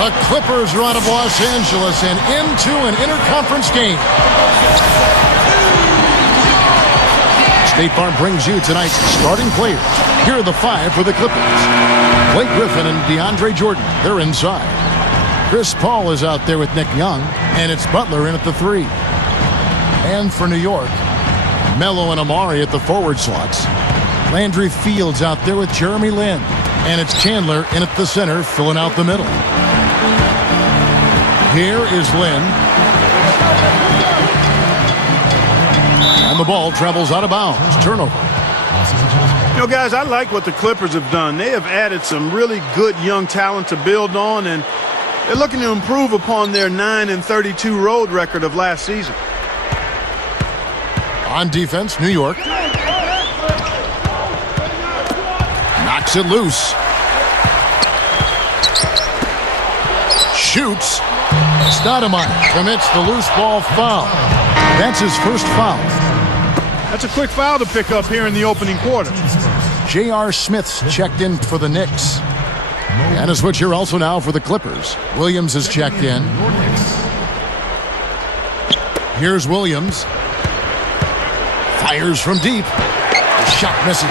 The Clippers are out of Los Angeles and into an interconference game. State Farm brings you tonight's starting players. Here are the 5 for the Clippers. Blake Griffin and DeAndre Jordan, they're inside. Chris Paul is out there with Nick Young, and it's Butler in at the 3. And for New York, Melo and Amari at the forward slots. Landry Fields out there with Jeremy Lin. And it's Chandler in at the center, filling out the middle. Here is Lin. And the ball travels out of bounds. Turnover. You know, guys, I like what the Clippers have done. They have added some really good young talent to build on, and they're looking to improve upon their 9-32 road record of last season. On defense, New York. Knocks it loose. Shoots. Stoudemire commits the loose ball foul. That's his first foul. That's a quick foul to pick up here in the opening quarter. J.R. Smith's checked in for the Knicks. And a switch here also now for the Clippers. Williams is checked in. Here's Williams. Fires from deep. The shot misses.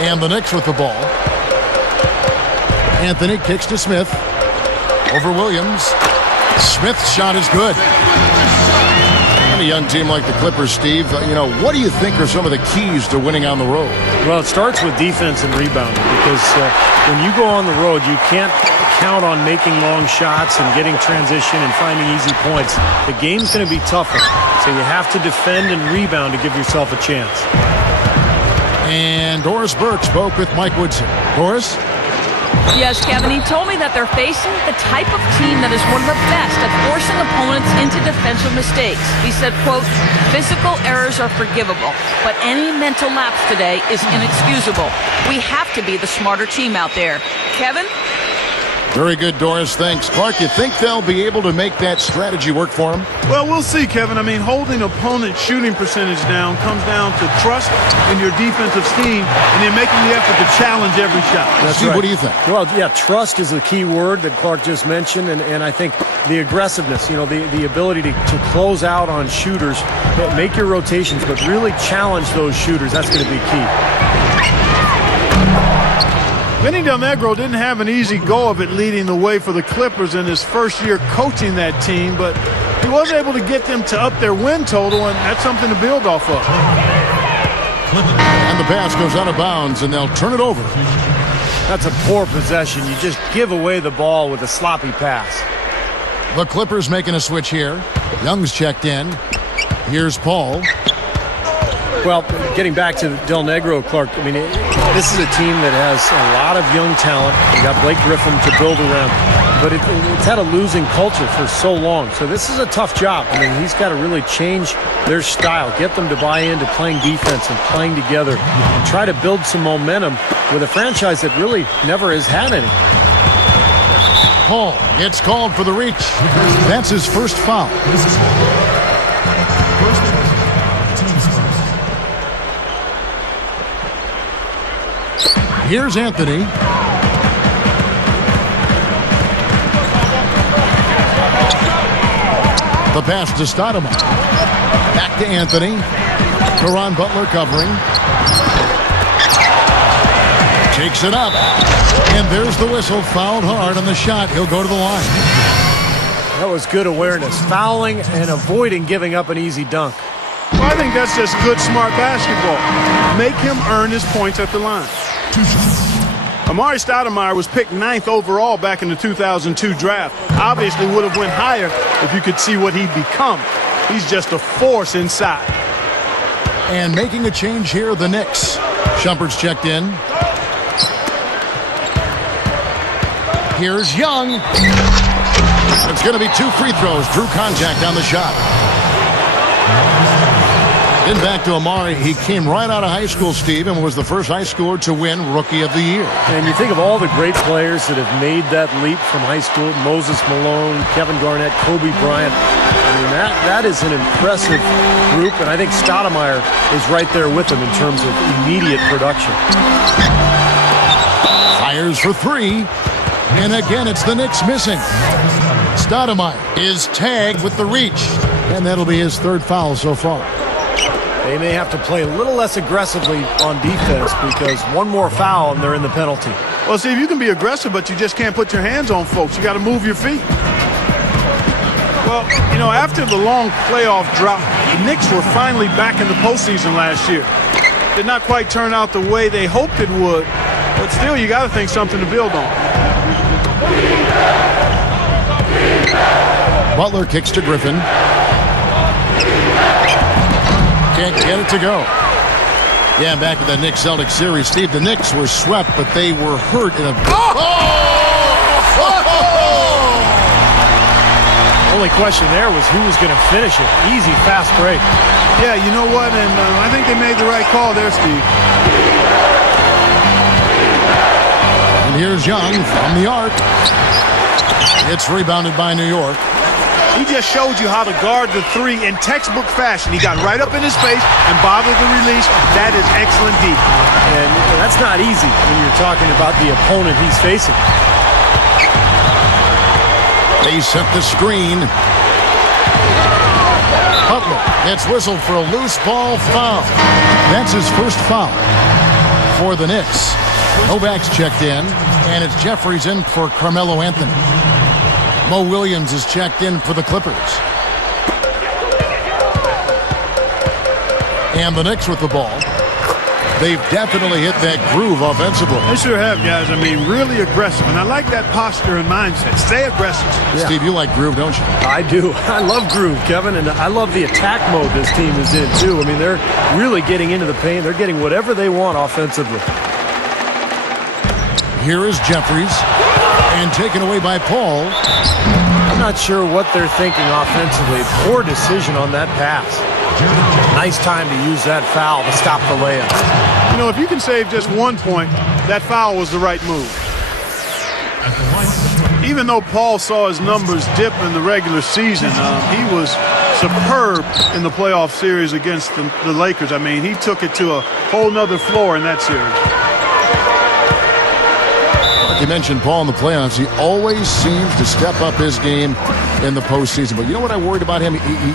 And the Knicks with the ball. Anthony kicks to Smith. Over Williams. Smith's shot is good. A young team like the Clippers, Steve, you know, what do you think are some of the keys to winning on the road? Well, it starts with defense and rebounding, because when you go on the road, you can't count on making long shots and getting transition and finding easy points. The game's going to be tougher, so you have to defend and rebound to give yourself a chance. And Doris Burke spoke with Mike Woodson. Doris? Yes, Kevin, he told me that they're facing the type of team that is one of the best at forcing opponents into defensive mistakes. He said, quote, physical errors are forgivable, but any mental lapse today is inexcusable. We have to be the smarter team out there. Kevin? Very good, Doris. Thanks. Clark, you think they'll be able to make that strategy work for them? Well, we'll see, Kevin. I mean, holding opponent shooting percentage down comes down to trust in your defensive scheme and then making the effort to challenge every shot. That's Steve, right. What do you think? Well, yeah, trust is the key word that Clark just mentioned, and I think the aggressiveness, you know, the ability to close out on shooters, make your rotations, but really challenge those shooters. That's going to be key. Vinny Del Negro didn't have an easy go of it leading the way for the Clippers in his first year coaching that team, but he was able to get them to up their win total, and that's something to build off of. And the pass goes out of bounds, and they'll turn it over. That's a poor possession. You just give away the ball with a sloppy pass. The Clippers making a switch here. Young's checked in. Here's Paul. Well, getting back to Del Negro, Clark, I mean, this is a team that has a lot of young talent. You got Blake Griffin to build around, but it's had a losing culture for so long. So this is a tough job. I mean, he's got to really change their style, get them to buy into playing defense and playing together, and try to build some momentum with a franchise that really never has had any. Paul gets called for the reach. That's his first foul. Here's Anthony. The pass to Stoudemire. Back to Anthony. Caron Butler covering. Takes it up. And there's the whistle. Fouled hard on the shot. He'll go to the line. That was good awareness. Fouling and avoiding giving up an easy dunk. Well, I think that's just good, smart basketball. Make him earn his points at the line. Amari Stoudemire was picked 9th overall back in the 2002 draft. Obviously would have went higher if you could see what he'd become. He's just a force inside. And making a change here, the Knicks. Shumpert's checked in. Here's Young. It's going to be 2 free throws. Drew contact on the shot. Then back to Amari. He came right out of high school, Steve, and was the first high schooler to win Rookie of the Year. And you think of all the great players that have made that leap from high school: Moses Malone, Kevin Garnett, Kobe Bryant. I mean, that is an impressive group, and I think Stoudemire is right there with them in terms of immediate production. Fires for three. And again, it's the Knicks missing. Stoudemire is tagged with the reach. And that'll be his third foul so far. They may have to play a little less aggressively on defense because one more foul and they're in the penalty. Well, Steve, you can be aggressive, but you just can't put your hands on folks. You got to move your feet. Well, you know, after the long playoff drought, the Knicks were finally back in the postseason last year. Did not quite turn out the way they hoped it would, but still, you got to think something to build on. Butler kicks to Griffin. Can't get it to go. Yeah, back to the Knicks-Celtics series. Steve, the Knicks were swept, but they were hurt in a... Only question there was who was going to finish it. Easy, fast break. Yeah, you know what? And I think they made the right call there, Steve. And here's Young from the arc. It's rebounded by New York. He just showed you how to guard the three in textbook fashion. He got right up in his face and bothered the release. That is excellent defense. And that's not easy when you're talking about the opponent he's facing. They set the screen. Butler gets whistled for a loose ball foul. That's his first foul for the Knicks. Novak's checked in, and it's Jeffries in for Carmelo Anthony. Mo Williams is checked in for the Clippers. And the Knicks with the ball. They've definitely hit that groove offensively. They sure have, guys. I mean, really aggressive. And I like that posture and mindset. Stay aggressive. Yeah. Steve, you like groove, don't you? I do. I love groove, Kevin. And I love the attack mode this team is in, too. I mean, they're really getting into the paint. They're getting whatever they want offensively. Here is Jeffries. And taken away by Paul. I'm not sure what they're thinking offensively. Poor decision on that pass. Nice time to use that foul to stop the layup. You know, if you can save just 1 point, that foul was the right move. Even though Paul saw his numbers dip in the regular season, he was superb in the playoff series against the Lakers. I mean, he took it to a whole nother floor in that series. You mentioned Paul in the playoffs. He always seems to step up his game in the postseason. But you know what I worried about him? He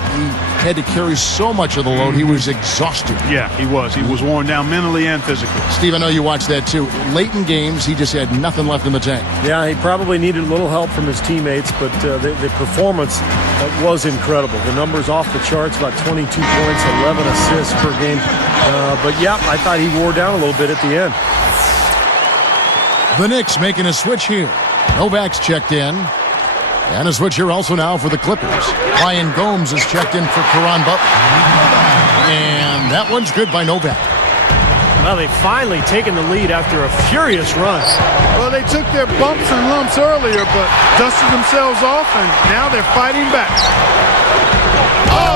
had to carry so much of the load. He was exhausted. Yeah, he was. He was worn down mentally and physically. Steve, I know you watched that too. Late in games, he just had nothing left in the tank. Yeah, he probably needed a little help from his teammates, but the performance was incredible. The numbers off the charts, about 22 points, 11 assists per game. But yeah, I thought he wore down a little bit at the end. The Knicks making a switch here. Novak's checked in. And a switch here also now for the Clippers. Ryan Gomes is checked in for Caron Butler. And that one's good by Novak. Well, they've finally taken the lead after a furious run. Well, they took their bumps and lumps earlier, but dusted themselves off, and now they're fighting back. Oh!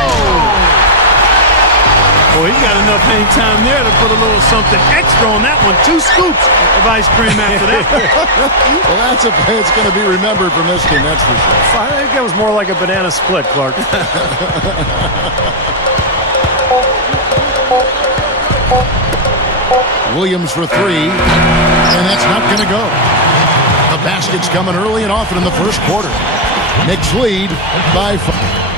Boy, he got enough hang time there to put a little something extra on that one. 2 scoops of ice cream after that. Well, that's a play that's going to be remembered from this game, that's for sure. I think that was more like a banana split, Clark. Williams for 3, and that's not going to go. The basket's coming early and often in the first quarter. Knicks lead by 5.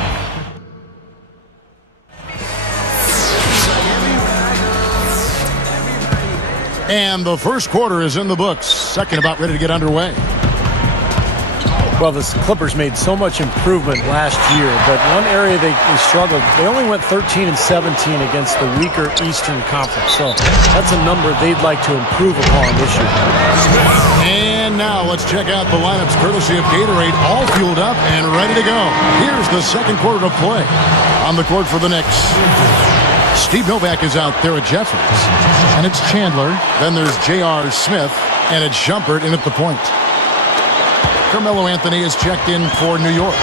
And the first quarter is in the books. Second about ready to get underway. Well, the Clippers made so much improvement last year, but one area they struggled, they only went 13 and 17 against the weaker Eastern Conference. So that's a number they'd like to improve upon this year. And now let's check out the lineups courtesy of Gatorade, all fueled up and ready to go. Here's the second quarter to play. On the court for the Knicks, Steve Novak is out there at Jeffries. And it's Chandler. Then there's J.R. Smith. And it's Shumpert in at the point. Carmelo Anthony is checked in for New York.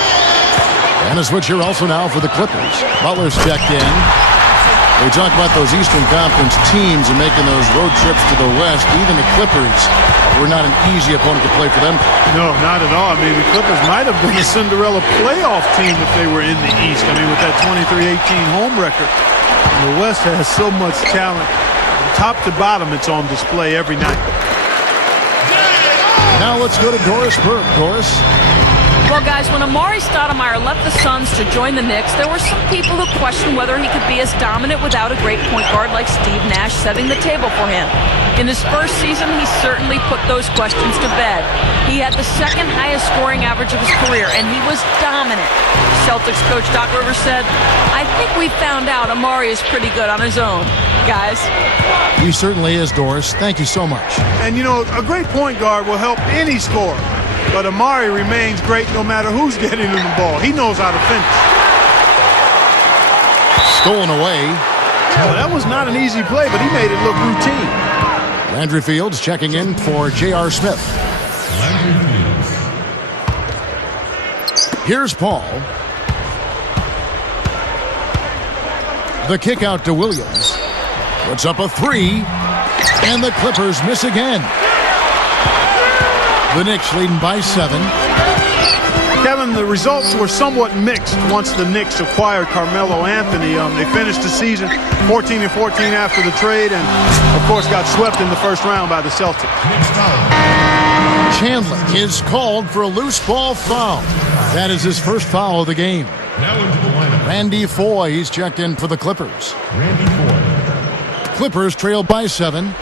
And a switch here also now for the Clippers. Butler's checked in. We talk about those Eastern Conference teams and making those road trips to the West. Even the Clippers were not an easy opponent to play for them. No, not at all. I mean, the Clippers might have been a Cinderella playoff team if they were in the East. I mean, with that 23-18 home record. The West has so much talent. Top to bottom, it's on display every night. Now let's go to Doris Burke. Doris? Well, guys, when Amari Stoudemire left the Suns to join the Knicks, there were some people who questioned whether he could be as dominant without a great point guard like Steve Nash setting the table for him. In his first season, he certainly put those questions to bed. He had the second highest scoring average of his career, and he was dominant. Celtics coach Doc Rivers said, "I think we found out Amari is pretty good on his own." Guys. He certainly is, Doris. Thank you so much. And, you know, a great point guard will help any scorer. But Amari remains great no matter who's getting him the ball. He knows how to finish. Stolen away. Well, that was not an easy play, but he made it look routine. Landry Fields checking in for J.R. Smith. Here's Paul. The kick out to Williams. Puts up a three. And the Clippers miss again. The Knicks leading by 7. Kevin, the results were somewhat mixed once the Knicks acquired Carmelo Anthony. They finished the season 14-14 after the trade and, of course, got swept in the first round by the Celtics. Chandler is called for a loose ball foul. That is his first foul of the game. Now into the lineup. Randy Foye, he's checked in for the Clippers. Randy Foye. Clippers trail by 7.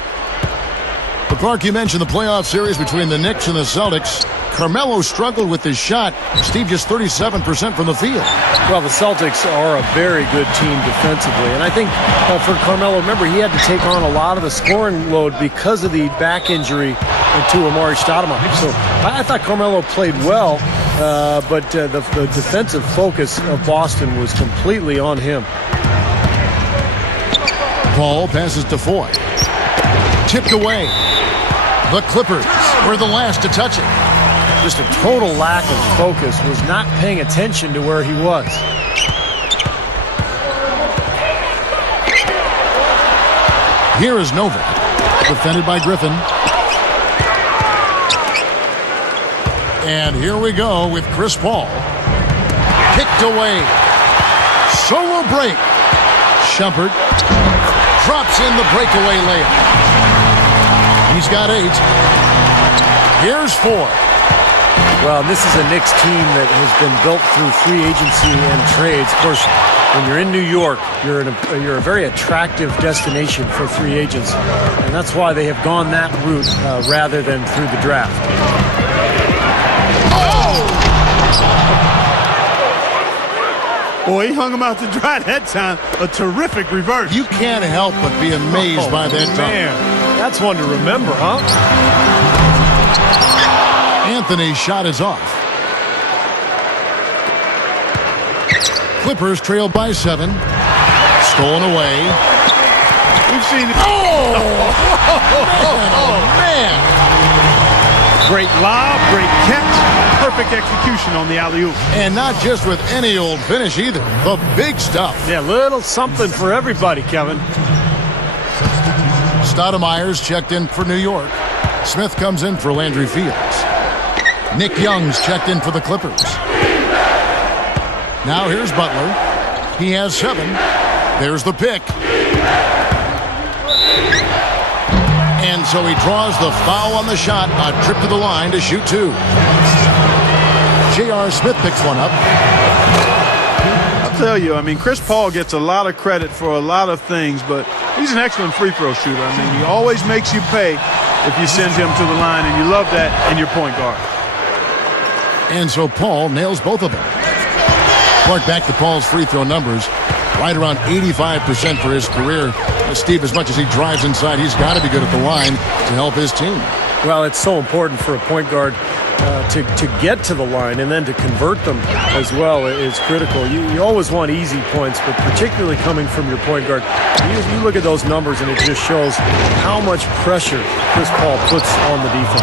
But Clark, you mentioned the playoff series between the Knicks and the Celtics. Carmelo struggled with his shot. Steve, just 37% from the field. Well, the Celtics are a very good team defensively. And I think for Carmelo, remember, he had to take on a lot of the scoring load because of the back injury to Amari Stoudemire. So I thought Carmelo played well, but the defensive focus of Boston was completely on him. Paul passes to Foye. Tipped away. The Clippers were the last to touch it. Just a total lack of focus, was not paying attention to where he was. Here is Novak, defended by Griffin. And here we go with Chris Paul. Kicked away. Solo break. Shumpert drops in the breakaway layup. He's got 8. Here's 4. Well, this is a Knicks team that has been built through free agency and trades. Of course, when you're in New York, you're a very attractive destination for free agents, and that's why they have gone that route rather than through the draft. Boy, he hung him out to dry that time. A terrific reverse. You can't help but be amazed by that dunk. Man, that's one to remember, huh? Anthony's shot is off. Clippers trail by 7. Stolen away. We've seen it. Man. Great lob, great catch, perfect execution on the alley-oop. And not just with any old finish either. The big stuff. Yeah, little something for everybody, Kevin. Stoudemire's checked in for New York. Smith comes in for Landry Fields. Nick Young's checked in for the Clippers. Now here's Butler. He has 7. There's the pick. And so he draws the foul on the shot. A trip to the line to shoot 2. J.R. Smith picks one up. I'll tell you, I mean, Chris Paul gets a lot of credit for a lot of things, but he's an excellent free throw shooter. I mean, he always makes you pay if you send him to the line, and you love that in your point guard. And so Paul nails both of them. Clark, back to Paul's free throw numbers. Right around 85% for his career. Steve, as much as he drives inside, he's got to be good at the line to help his team. Well, it's so important for a point guard to get to the line and then to convert them as well is critical. You always want easy points, but particularly coming from your point guard. You look at those numbers and it just shows how much pressure Chris Paul puts on the defense.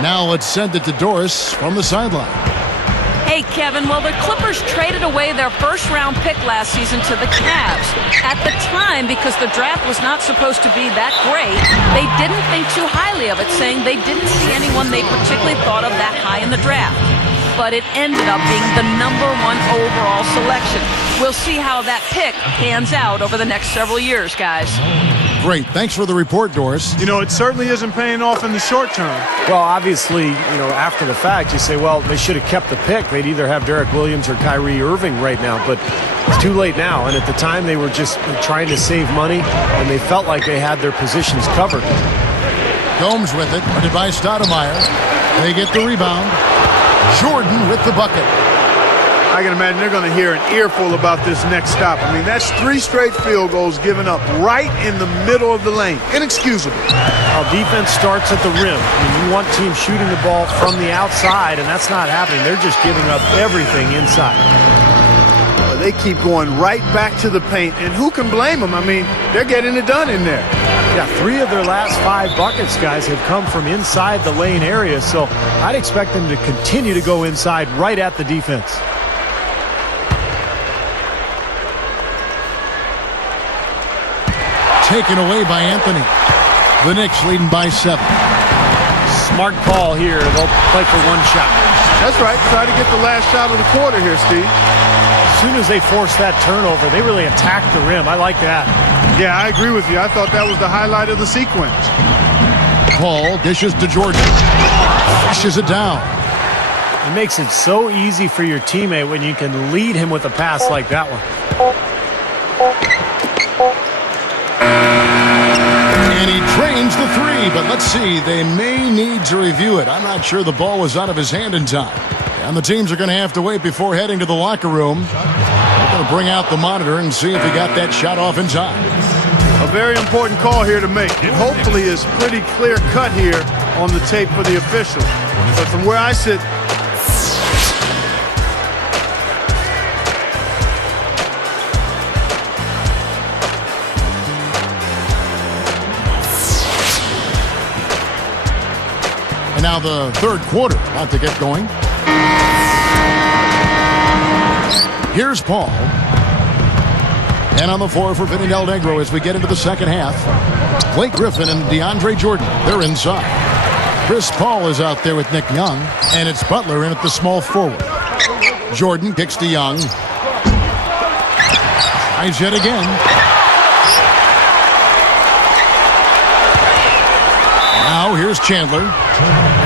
Now let's send it to Doris from the sideline. Hey, Kevin, well, the Clippers traded away their first-round pick last season to the Cavs. At the time, because the draft was not supposed to be that great, they didn't think too highly of it, saying they didn't see anyone they particularly thought of that high in the draft. but it ended up being the #1 overall selection. We'll see how that pick pans out over the next several years, guys. Great. Thanks for the report, Doris. You know, it certainly isn't paying off in the short term. Well, obviously, after the fact, you say, well, they should have kept the pick. They'd either have Derek Williams or Kyrie Irving right now, but it's too late now. And at the time, they were just trying to save money, and they felt like they had their positions covered. Gomes with it, guarded by Stoudemire. They get the rebound. Jordan with the bucket. I can imagine they're going to hear an earful about this next stop. I mean, that's 3 straight field goals given up right in the middle of the lane. Inexcusable. Well, defense starts at the rim. I mean, you want teams shooting the ball from the outside, and that's not happening. They're just giving up everything inside. They keep going right back to the paint, and who can blame them? I mean, they're getting it done in there. Yeah, 3 of their last 5 buckets, guys, have come from inside the lane area, so I'd expect them to continue to go inside right at the defense. Taken away by Anthony. The Knicks leading by 7. Smart call here. They'll play for 1 shot. That's right. Try to get the last shot of the quarter here, Steve. As soon as they force that turnover, they really attack the rim. I like that. Yeah, I agree with you. I thought that was the highlight of the sequence. Paul dishes to Jordan. Pushes it down. It makes it so easy for your teammate when you can lead him with a pass like that one. And he drains the 3, but let's see. They may need to review it. I'm not sure the ball was out of his hand in time. And the teams are going to have to wait before heading to the locker room. They're going to bring out the monitor and see if he got that shot off in time. A very important call here to make. It hopefully is pretty clear cut here on the tape for the official. But from where I sit, and now the third quarter about to get going. Here's Paul. And on the floor for Vinny Del Negro as we get into the second half. Blake Griffin and DeAndre Jordan, they're inside. Chris Paul is out there with Nick Young, and it's Butler in at the small forward. Jordan kicks to Young. Tries yet again. Now here's Chandler,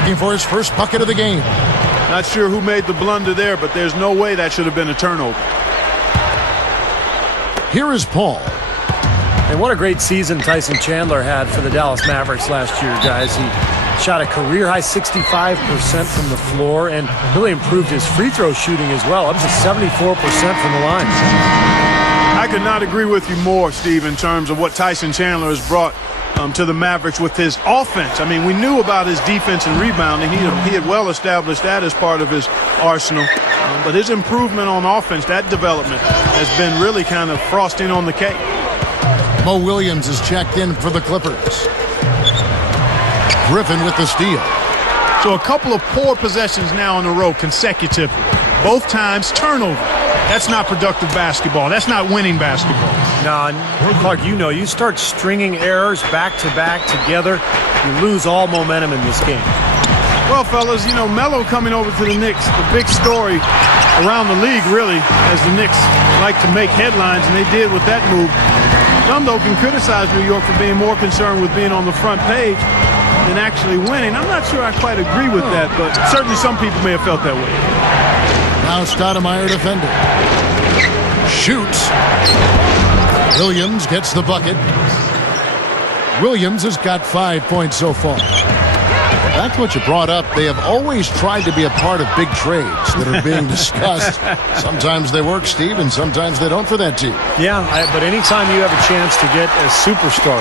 looking for his first bucket of the game. not sure who made the blunder there, but there's no way that should have been a turnover. Here is Paul. And what a great season Tyson Chandler had for the Dallas Mavericks last year, guys. He shot a career-high 65% from the floor and really improved his free throw shooting as well, up to 74% from the line. I could not agree with you more, Steve, in terms of what Tyson Chandler has brought to the Mavericks with his offense. I mean, we knew about his defense and rebounding. He had well established that as part of his arsenal. But his improvement on offense, that development, has been really kind of frosting on the cake. Mo Williams is checked in for the Clippers. Griffin with the steal. So a couple of poor possessions now in a row consecutively. Both times turnover. That's not productive basketball. That's not winning basketball. No, Clark, you start stringing errors back-to-back together, you lose all momentum in this game. Well, fellas, Melo coming over to the Knicks, the big story around the league, really, as the Knicks like to make headlines, and they did with that move. Some, though, can criticize New York for being more concerned with being on the front page than actually winning. I'm not sure I quite agree with that, but certainly some people may have felt that way. Now Stoudemire defending. Shoots. Williams gets the bucket. Williams has got 5 points so far. Back to what you brought up, they have always tried to be a part of big trades that are being discussed. Sometimes they work, Steve, and sometimes they don't for that team. Yeah, but anytime you have a chance to get a superstar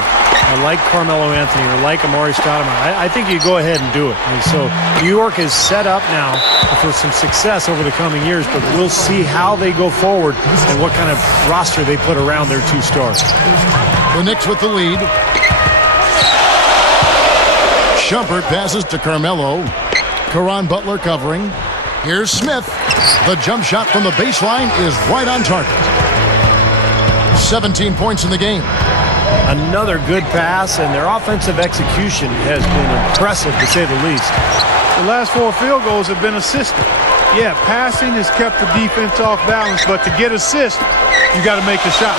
like Carmelo Anthony or like Amar'e Stoudemire, I think you go ahead and do it. And so New York is set up now for some success over the coming years, but we'll see how they go forward and what kind of roster they put around their two stars. The Knicks with the lead. Shumpert passes to Carmelo. Caron Butler covering. Here's Smith. The jump shot from the baseline is right on target. 17 points in the game. Another good pass, and their offensive execution has been impressive, to say the least. The last 4 field goals have been assisted. Yeah, passing has kept the defense off balance, but to get assists, you got to make the shot.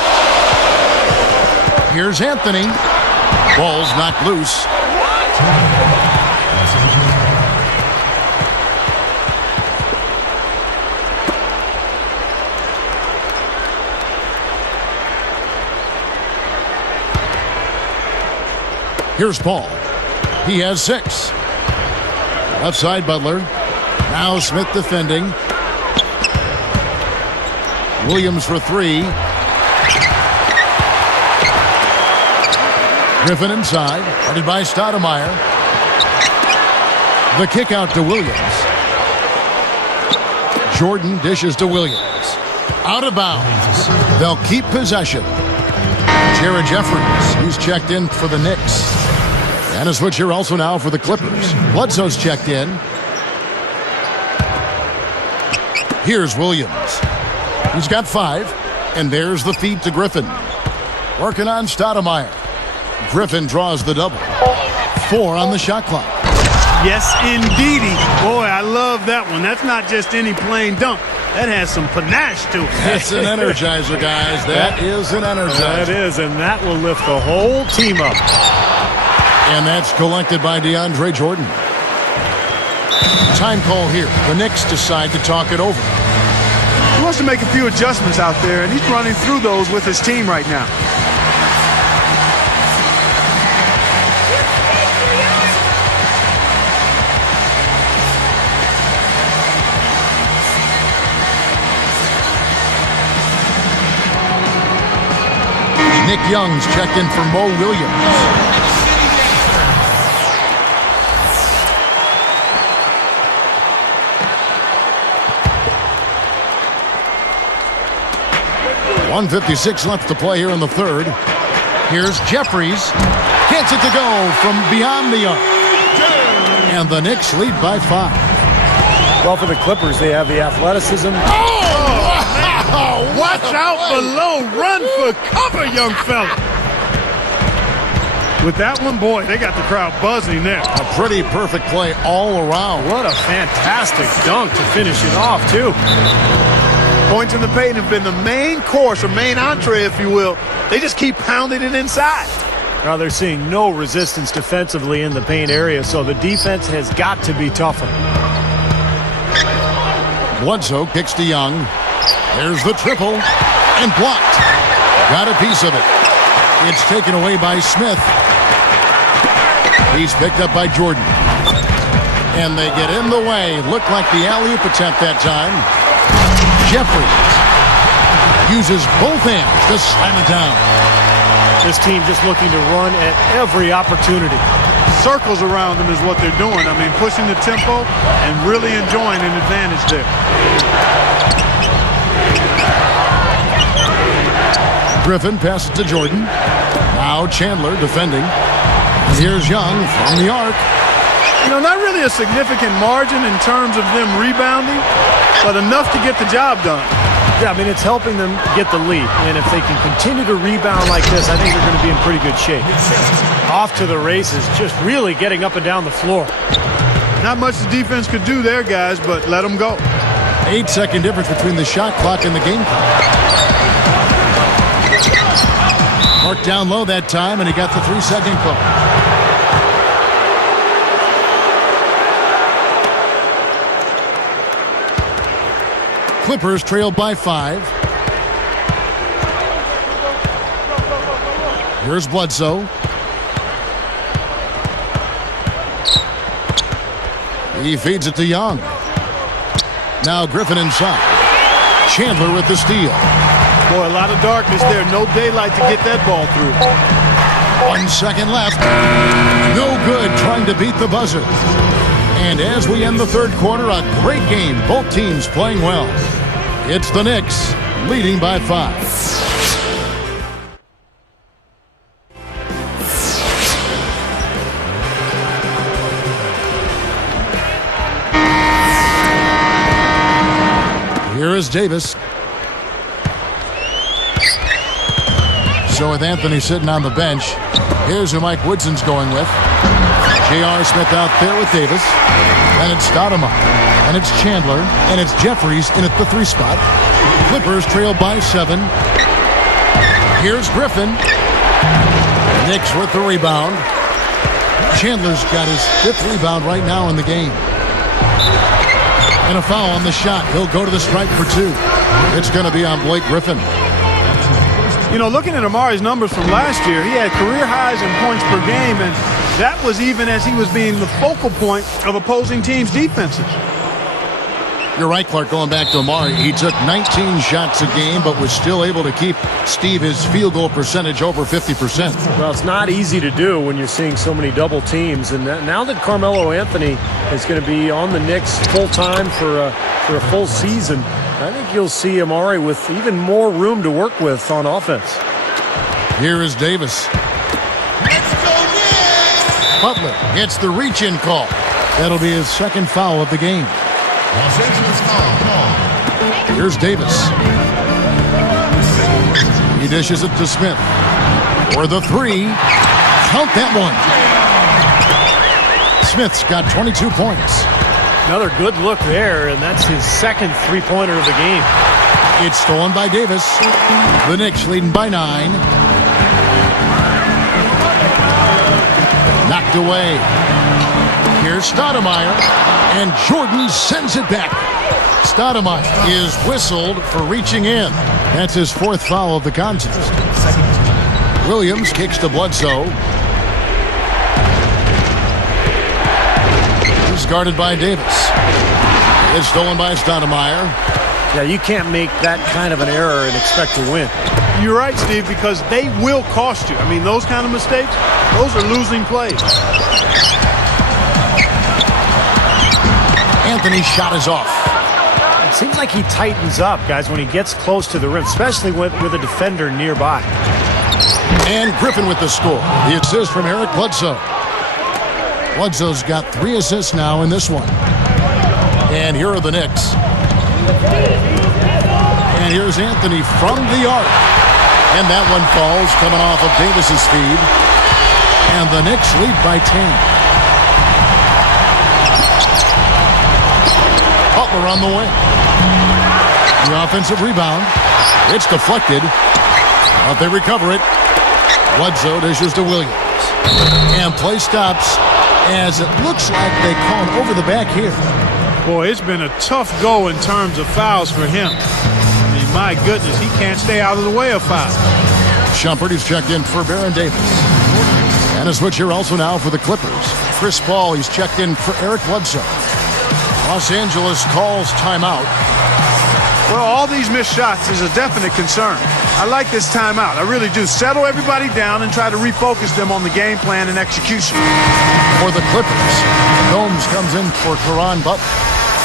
Here's Anthony. Ball's knocked loose. Here's Paul. He has 6. Left side, Butler. Now Smith defending. Williams for 3. Griffin inside. Headed by Stoudemire. The kick out to Williams. Jordan dishes to Williams. Out of bounds. They'll keep possession. Jared Jeffries. He's checked in for the Knicks. And a switch here also now for the Clippers. Bledsoe's checked in. Here's Williams. He's got 5. And there's the feed to Griffin. Working on Stoudemire. Griffin draws the double. 4 on the shot clock. Yes, indeedy. Boy, I love that one. That's not just any plain dunk. That has some panache to it. That's an energizer, guys. That is an energizer. That is, and that will lift the whole team up. And that's collected by DeAndre Jordan. Time call here. The Knicks decide to talk it over. He wants to make a few adjustments out there, and he's running through those with his team right now. Nick Young's checked in for Mo Williams. .156 left to play here in the third. Here's Jeffries. Gets it to go from beyond the arc. And the Knicks lead by 5. Well, for the Clippers, they have the athleticism. Oh, watch out below. Run for cover, young fella. With that one, boy, they got the crowd buzzing there. A pretty perfect play all around. What a fantastic dunk to finish it off, too. Points in the paint have been the main course, or main entree, if you will. They just keep pounding it inside. Now they're seeing no resistance defensively in the paint area, so the defense has got to be tougher. Bledsoe kicks to Young. There's the triple. And blocked. Got a piece of it. It's taken away by Smith. He's picked up by Jordan. And they get in the way. Looked like the alley-oop attempt that time. Jeffries uses both hands to slam it down. This team just looking to run at every opportunity. Circles around them is what they're doing. I mean, pushing the tempo and really enjoying an advantage there. Griffin passes to Jordan. Now Chandler defending. And here's Young from the arc. You know, not really a significant margin in terms of them rebounding, but enough to get the job done. Yeah, I mean, it's helping them get the lead. And if they can continue to rebound like this, I think they're going to be in pretty good shape. Off to the races, just really getting up and down the floor. Not much the defense could do there, guys, but let them go. 8-second difference between the shot clock and the game clock. Marked down low that time, and he got the 3-second call. Clippers trail by 5. Here's Bledsoe. He feeds it to Young. Now Griffin inside. Chandler with the steal. Boy, a lot of darkness there. No daylight to get that ball through. 1 second left. No good trying to beat the buzzer. And as we end the third quarter, a great game. Both teams playing well. It's the Knicks leading by 5. Here is Davis. So with Anthony sitting on the bench, here's who Mike Woodson's going with. J.R. Smith out there with Davis. And it's Stoudemire. And it's Chandler. And it's Jeffries in at the 3 spot. Clippers trail by 7. Here's Griffin. Knicks with the rebound. Chandler's got his 5th rebound right now in the game. And a foul on the shot. He'll go to the stripe for 2. It's going to be on Blake Griffin. You know, looking at Amari's numbers from last year, he had career highs in points per game, and that was even as he was being the focal point of opposing teams' defenses. You're right, Clark, going back to Amari. He took 19 shots a game, but was still able to keep Steve his field goal percentage over 50%. Well, it's not easy to do when you're seeing so many double teams. And now that Carmelo Anthony is going to be on the Knicks full-time for a full season, I think you'll see Amari with even more room to work with on offense. Here is Davis. Let's go, Knicks! Butler gets the reach-in call. That'll be his 2nd foul of the game. Los Angeles foul. Here's Davis. He dishes it to Smith. For the 3. Count that one. Smith's got 22 points. Another good look there, and that's his 2nd three-pointer of the game. It's stolen by Davis. The Knicks leading by 9. Knocked away. Here's Stoudemire, and Jordan sends it back. Stoudemire is whistled for reaching in. That's his 4th foul of the contest. Williams kicks to Bledsoe. He's guarded by Davis. It's stolen by Stoudemire. Yeah, you can't make that kind of an error and expect to win. You're right, Steve, because they will cost you. I mean, those kind of mistakes, those are losing plays. Anthony's shot is off. It seems like he tightens up, guys, when he gets close to the rim, especially with a defender nearby. And Griffin with the score. The assist from Eric Bledsoe. Bledsoe's got 3 assists now in this one. And here are the Knicks. And here's Anthony from the arc. And that one falls, coming off of Davis's feed. And the Knicks lead by 10. Butler on the wing. The offensive rebound. It's deflected. But they recover it. Bledsoe dishes to Williams. And play stops as it looks like they call him over the back here. Boy, it's been a tough go in terms of fouls for him. I mean, my goodness, he can't stay out of the way of fouls. Shumpert is checked in for Baron Davis. And a switch here also now for the Clippers. Chris Paul, he's checked in for Eric Bledsoe. Los Angeles calls timeout. Well, all these missed shots is a definite concern. I like this timeout. I really do. Settle everybody down and try to refocus them on the game plan and execution. For the Clippers, Gomes comes in for Caron Butler.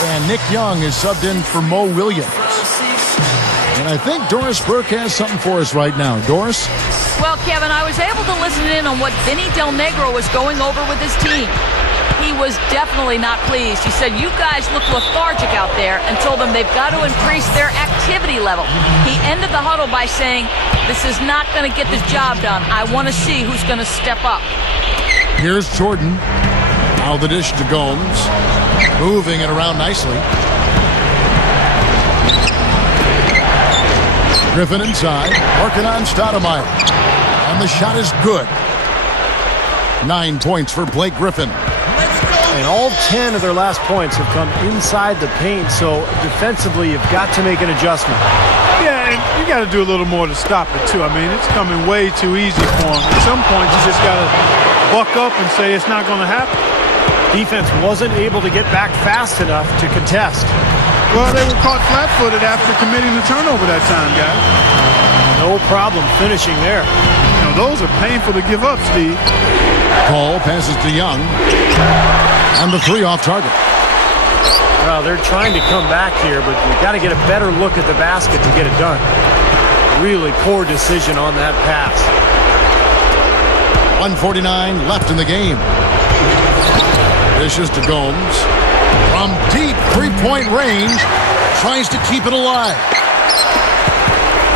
And Nick Young is subbed in for Mo Williams. And I think Doris Burke has something for us right now. Doris? Well, Kevin, I was able to listen in on what Vinny Del Negro was going over with his team. He was definitely not pleased. He said, you guys look lethargic out there, and told them they've got to increase their activity level. He ended the huddle by saying, this is not going to get the job done. I want to see who's going to step up. Here's Jordan. Now the dish to Gomes. Moving it around nicely. Griffin inside. Working on Stoudemire. And the shot is good. 9 points for Blake Griffin. And all 10 of their last points have come inside the paint, so defensively you've got to make an adjustment. Yeah, and you got to do a little more to stop it, too. I mean, it's coming way too easy for them. At some point, you just got to buck up and say it's not going to happen. Defense wasn't able to get back fast enough to contest. Well, they were caught flat-footed after committing the turnover that time, guys. No problem finishing there. You know, those are painful to give up, Steve. Paul passes to Young. And the 3 off target. Well, they're trying to come back here, but you've got to get a better look at the basket to get it done. Really poor decision on that pass. 1:49 left in the game. Dishes to Gomes. From deep 3-point range. Tries to keep it alive.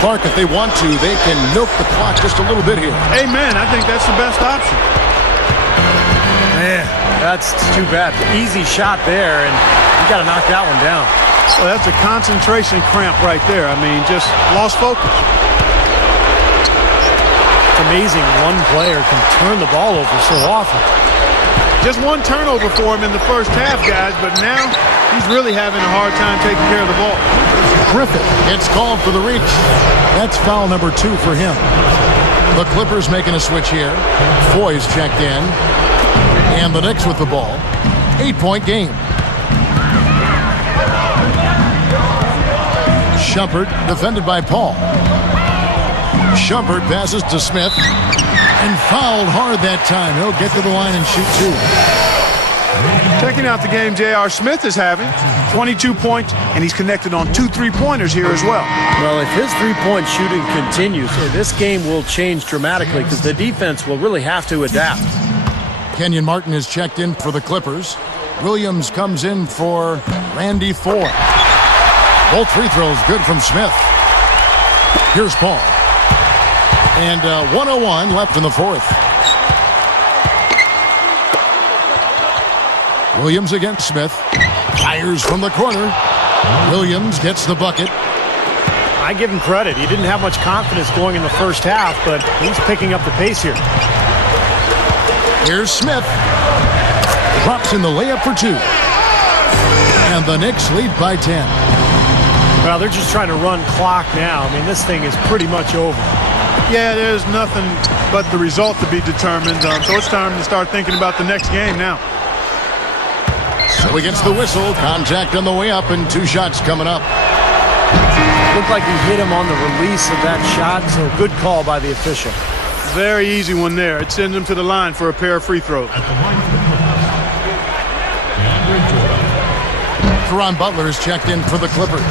Clark, if they want to, they can milk the clock just a little bit here. Amen. I think that's the best option. Man, that's too bad. Easy shot there, and you got to knock that one down. Well, that's a concentration cramp right there. I mean, just lost focus. It's amazing one player can turn the ball over so often. Just one turnover for him in the first half, guys, but now he's really having a hard time taking care of the ball. Griffin gets called for the reach. That's foul number 2 for him. The Clippers making a switch here. Foy's checked in. And the Knicks with the ball. 8-point game. Shumpert defended by Paul. Shumpert passes to Smith. And fouled hard that time. He'll get to the line and shoot 2. Checking out the game J.R. Smith is having. 22 points, and he's connected on 2 3-pointers here as well. Well, if his three-point shooting continues, this game will change dramatically because the defense will really have to adapt. Kenyon Martin is checked in for the Clippers. Williams comes in for Randy Ford. Both free throws good from Smith. Here's Paul. And 1:01 left in the fourth. Williams against Smith. Fires from the corner. Williams gets the bucket. I give him credit. He didn't have much confidence going in the first half, but he's picking up the pace here. Here's Smith. Drops in the layup for 2. And the Knicks lead by 10. Well, they're just trying to run clock now. I mean, this thing is pretty much over. Yeah, there's nothing but the result to be determined. So it's time to start thinking about the next game now. So he gets the whistle. Contact on the way up and 2 shots coming up. Looked like he hit him on the release of that shot, so good call by the official. Very easy one there. It sends him to the line for a pair of free throws. Caron Butler is checked in for the Clippers.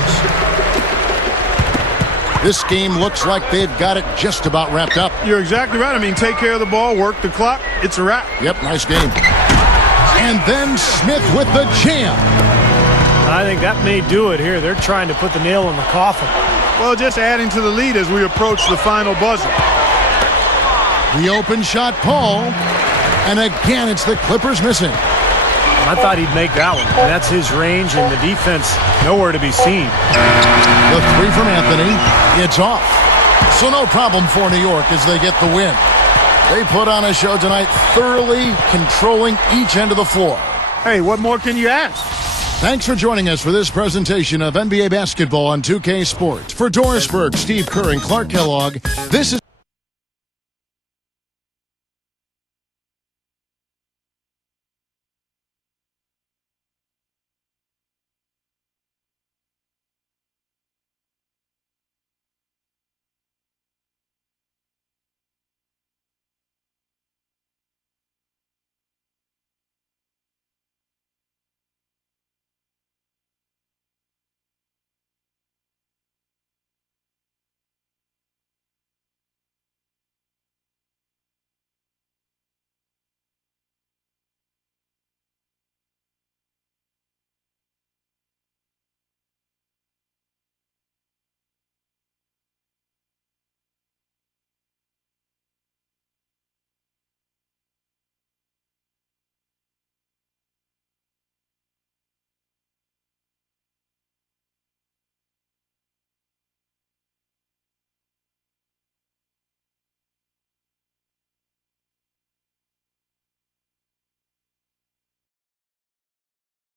This game looks like they've got it just about wrapped up. You're exactly right. I mean, take care of the ball, work the clock. It's a wrap. Yep, nice game. And then Smith with the jam. I think that may do it here. They're trying to put the nail in the coffin. Well, just adding to the lead as we approach the final buzzer. The open shot, Paul. And again, it's the Clippers missing. I thought he'd make that one. That's his range, and the defense nowhere to be seen. The 3 from Anthony. It's off. So no problem for New York as they get the win. They put on a show tonight, thoroughly controlling each end of the floor. Hey, what more can you ask? Thanks for joining us for this presentation of NBA basketball on 2K Sports. For Doris Burke, Steve Kerr, and Clark Kellogg, this is